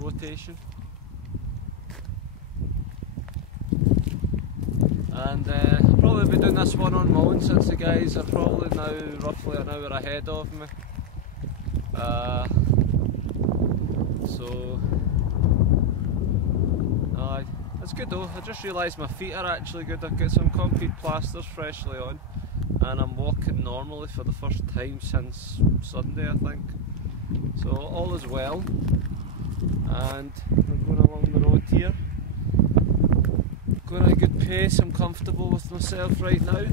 rotation. And I'll probably be doing this one on my own since the guys are probably now roughly an hour ahead of me. So it's good though. I just realised my feet are actually good. I've got some concrete plasters freshly on and I'm walking normally for the first time since Sunday, I think. So all is well, and we're going along the road here. Going at a good pace. I'm comfortable with myself right now.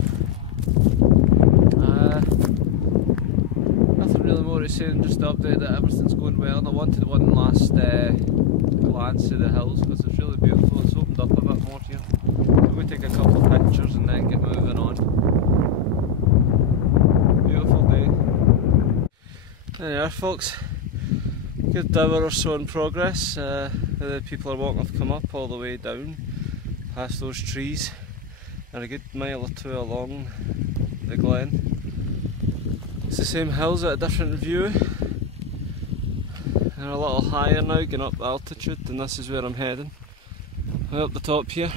Nothing really more to say than just to update that everything's going well. And I wanted one last glance at the hills because it's really beautiful. It's opened up a bit more here. I'm going to take a couple of pictures and then get moving on. Beautiful day. There you are, folks. Good hour or so in progress. The people are walking have come up all the way down past those trees and a good mile or two along the glen. It's the same hills at a different view. They're a little higher now, getting up altitude, and this is where I'm heading. Way up the top here.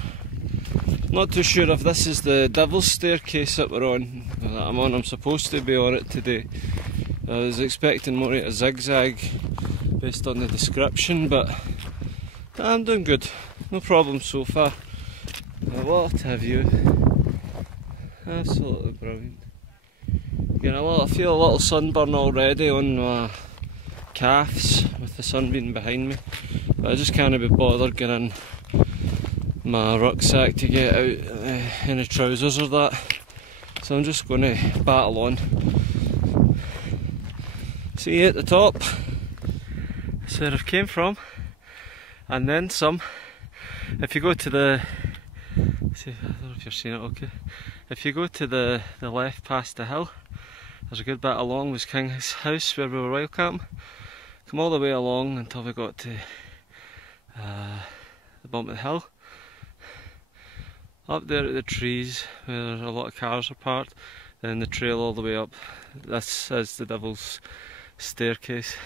Not too sure if this is the Devil's Staircase that we're on. I'm supposed to be on it today. I was expecting more of a zigzag based on the description, but I'm doing good. No problem so far. What a view. Absolutely brilliant. I feel a little sunburn already on my calves with the sun being behind me, but I just can't be bothered getting my rucksack to get out any trousers or that, so I'm just going to battle on. See you at the top. That's where I came from, and then some. If you go to the, see, I don't know if you're seeing it okay. If you go to the left past the hill, there's a good bit along was King's house where we were wild camping. Come all the way along until we got to the bump of the hill. Up there at the trees where a lot of cars are parked, then the trail all the way up. This is the Devil's Staircase.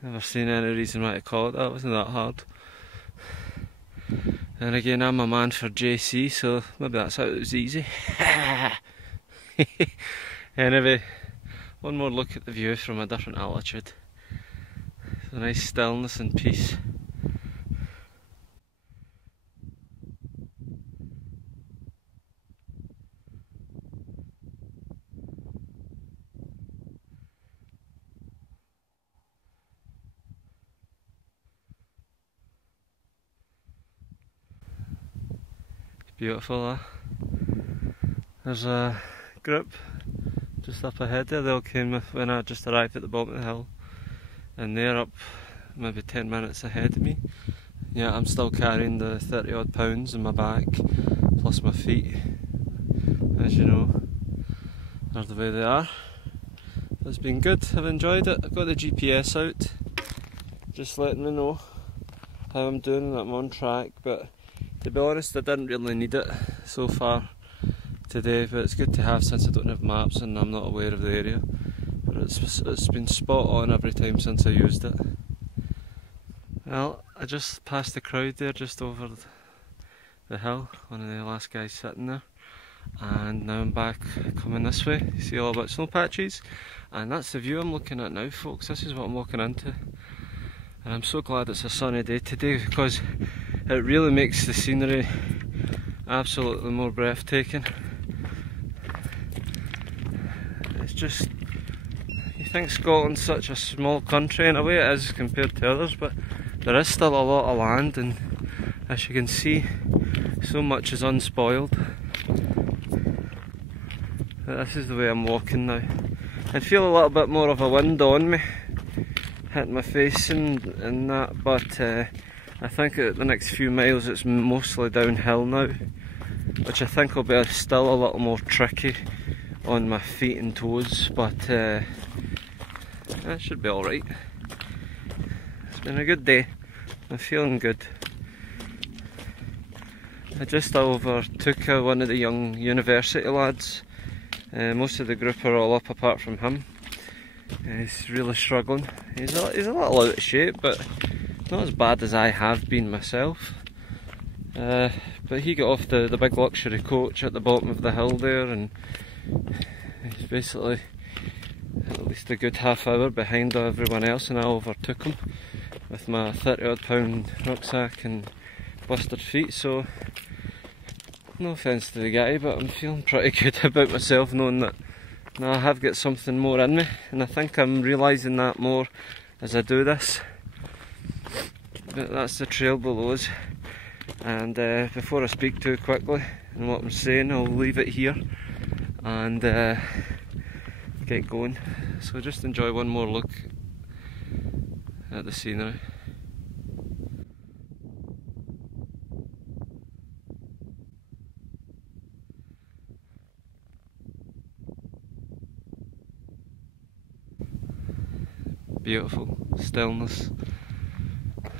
Never seen any reason why to call it that, wasn't that hard. And again, I'm a man for JC, so maybe that's how it was easy. Anyway, one more look at the view from a different altitude. It's a nice stillness and peace. Beautiful, There's a group just up ahead there. They all came when I just arrived at the bottom of the hill, and they're up maybe 10 minutes ahead of me. Yeah, I'm still carrying the 30 odd pounds in my back, plus my feet, as you know, are the way they are. It's been good, I've enjoyed it. I've got the GPS out, just letting me know how I'm doing, that I'm on track, but to be honest, I didn't really need it so far today, but it's good to have since I don't have maps and I'm not aware of the area. But it's been spot on every time since I used it. Well, I just passed the crowd there just over the hill, one of the last guys sitting there, and now I'm back coming this way. You see all about snow patches, and that's the view I'm looking at now, folks. This is what I'm walking into, and I'm so glad it's a sunny day today because it really makes the scenery absolutely more breathtaking. It's just, you think Scotland's such a small country, in a way it is compared to others, but there is still a lot of land, and as you can see, so much is unspoiled. But this is the way I'm walking now. I feel a little bit more of a wind on me, hitting my face and that, but I think at the next few miles it's mostly downhill now, which I think will be still a little more tricky on my feet and toes, but that should be alright. It's been a good day, I'm feeling good. I just overtook one of the young university lads. Most of the group are all up apart from him. He's really struggling. He's a little out of shape, but not as bad as I have been myself. But he got off the big luxury coach at the bottom of the hill there, and he's basically at least a good half hour behind everyone else, and I overtook him with my 30 odd £, rucksack and busted feet. So no offence to the guy, but I'm feeling pretty good about myself, knowing that now I have got something more in me, and I think I'm realising that more as I do this. But that's the trail below us, and before I speak too quickly in what I'm saying, I'll leave it here and get going. So just enjoy one more look at the scenery. Beautiful stillness,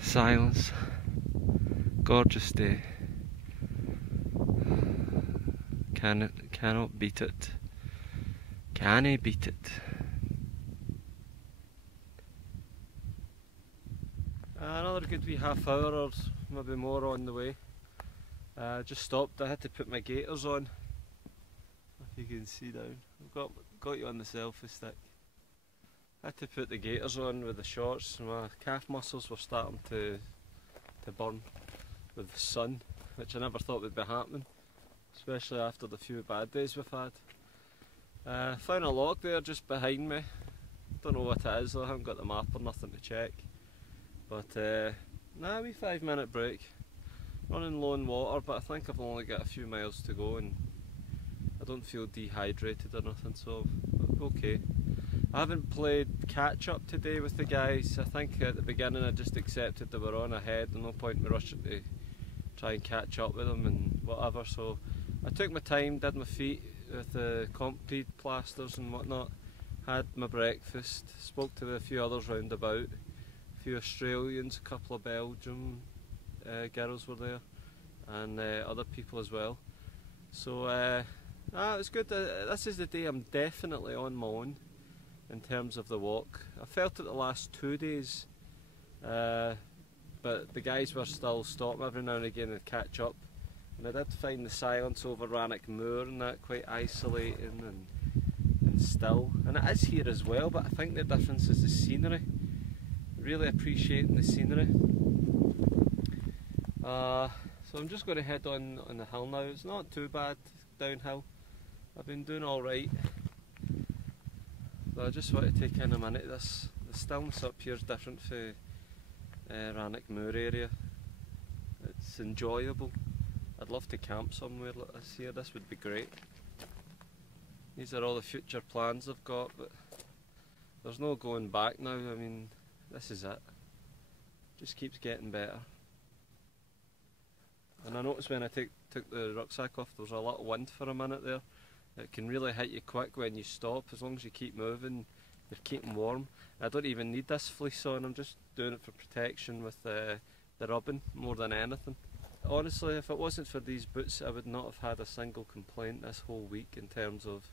silence, gorgeous day. Cannot beat it. Can I beat it? Another good wee half hour or maybe more on the way. Just stopped. I had to put my gaiters on. If you can see down, I've got you on the selfie stick. I had to put the gaiters on with the shorts. My calf muscles were starting to burn with the sun, which I never thought would be happening, especially after the few bad days we've had. Found a log there just behind me. Don't know what it is though, I haven't got the map or nothing to check. But nah, a wee 5-minute break. Running low on water, but I think I've only got a few miles to go and I don't feel dehydrated or nothing, so okay. I haven't played catch up today with the guys. I think at the beginning I just accepted they were on ahead, and no point in me rushing to try and catch up with them and whatever, so I took my time, did my feet with the concrete plasters and whatnot, had my breakfast, spoke to a few others round about, a few Australians, a couple of Belgium girls were there, and other people as well. So it was good. This is the day I'm definitely on my own in terms of the walk. I felt it the last 2 days, but the guys were still stopping every now and again to catch up, and I did find the silence over Rannoch Moor and that quite isolating and still, and it is here as well, but I think the difference is the scenery. Really appreciating the scenery. So I'm just going to head on the hill now. It's not too bad downhill, I've been doing alright. But I just want to take in a minute. The stillness up here is different for Rannoch Moor area. It's enjoyable. I'd love to camp somewhere like this here. This would be great. These are all the future plans I've got, but there's no going back now. I mean, this is it. Just keeps getting better. And I noticed when I took the rucksack off, there was a lot of wind for a minute there. It can really hit you quick when you stop. As long as you keep moving, you're keeping warm. I don't even need this fleece on, I'm just doing it for protection with the rubbing more than anything. Honestly, if it wasn't for these boots, I would not have had a single complaint this whole week in terms of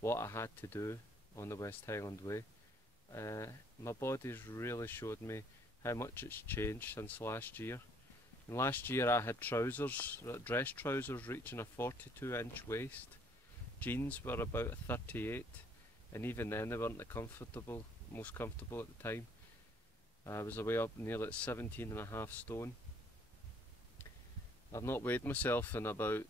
what I had to do on the West Highland Way. My body's really showed me how much it's changed since last year. And last year I had trousers, dress trousers reaching a 42-inch waist. Jeans were about a 38, and even then they weren't the most comfortable at the time. I was away up nearly at 17.5 stone. I've not weighed myself in about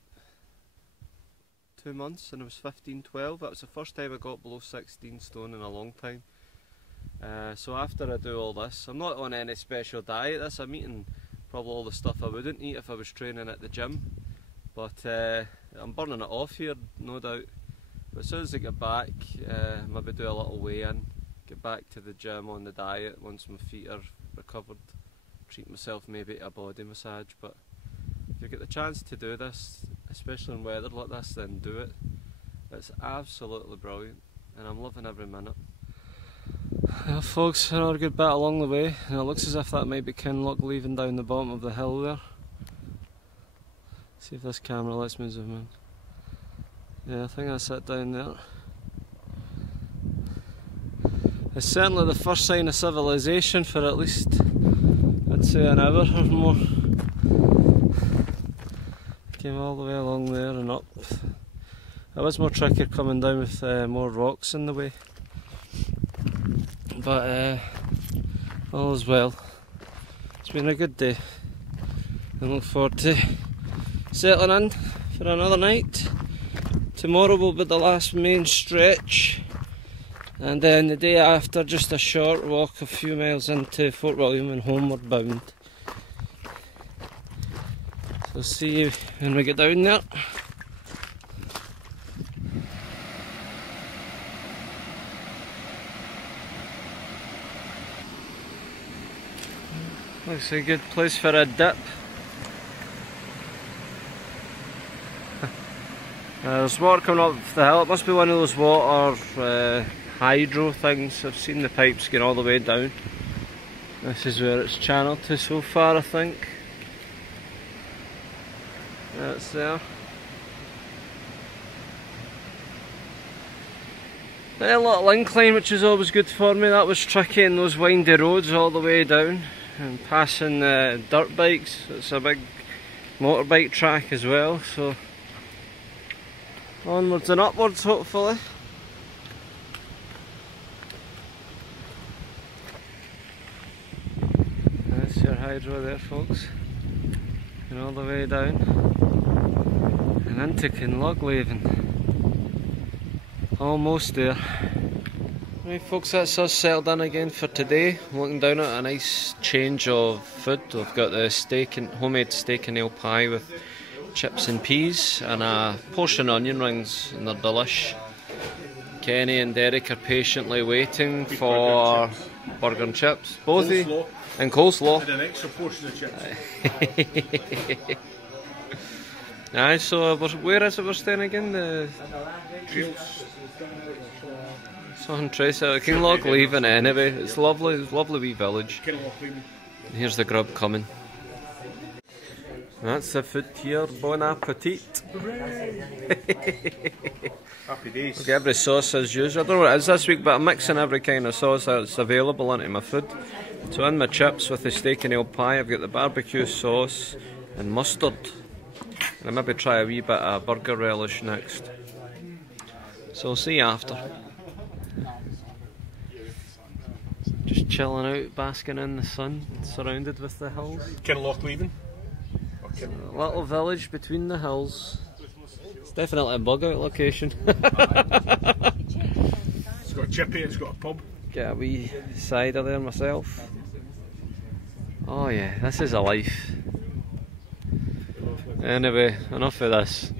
2 months, and I was 15-12. That was the first time I got below 16 stone in a long time. So after I do all this, I'm not on any special diet. I'm eating probably all the stuff I wouldn't eat if I was training at the gym. But I'm burning it off here, no doubt. But as soon as I get back, maybe do a little weigh-in, get back to the gym on the diet once my feet are recovered, treat myself maybe to a body massage. But if you get the chance to do this, especially in weather like this, then do it. It's absolutely brilliant, and I'm loving every minute. Well folks, another good bit along the way, and it looks as if that might be Kinloch leaving down the bottom of the hill there. See if this camera lets me zoom in. Yeah, I think that's it down there. It's certainly the first sign of civilization for at least a I'd say an hour or more. Came all the way along there and up. It was more tricky coming down with more rocks in the way. But all is well. It's been a good day. I look forward to settling in for another night. Tomorrow will be the last main stretch, and then the day after just a short walk a few miles into Fort William and homeward bound. So see you when we get down there. Looks a good place for a dip. There's water coming up the hill. It must be one of those water hydro things. I've seen the pipes going all the way down. This is where it's channeled to so far, I think. That's there. A little incline, which is always good for me. That was tricky in those windy roads all the way down. And passing dirt bikes. It's a big motorbike track as well, so onwards and upwards hopefully. That's your hydro there, folks. And all the way down and into Kinlochleven. Almost there. Right folks, that's us settled in again for today. I'm looking down at a nice change of food. We've got the homemade steak and ale pie with chips and peas and a portion of onion rings, and they're delish. Kenny and Derek are patiently waiting for burger and chips. Both coleslaw. And coleslaw. And an extra portion of chips. Aye, so where is it we're staying again? The on Trace out of Kinlochleven anyway. It's lovely, wee village. Here's the grub coming. That's the food here. Bon appetit. Happy days. Okay, every sauce as usual. I don't know what it is this week, but I'm mixing every kind of sauce that's available into my food. So in my chips with the steak and ale pie, I've got the barbecue sauce and mustard. And I'll maybe try a wee bit of burger relish next. So I'll see you after. Just chilling out, basking in the sun, surrounded with the hills. Kinlochleven. A little village between the hills. It's definitely a bug out location. It's got a chippy, it's got a pub. Get a wee cider there myself. Oh yeah, this is a life. Anyway, enough of this.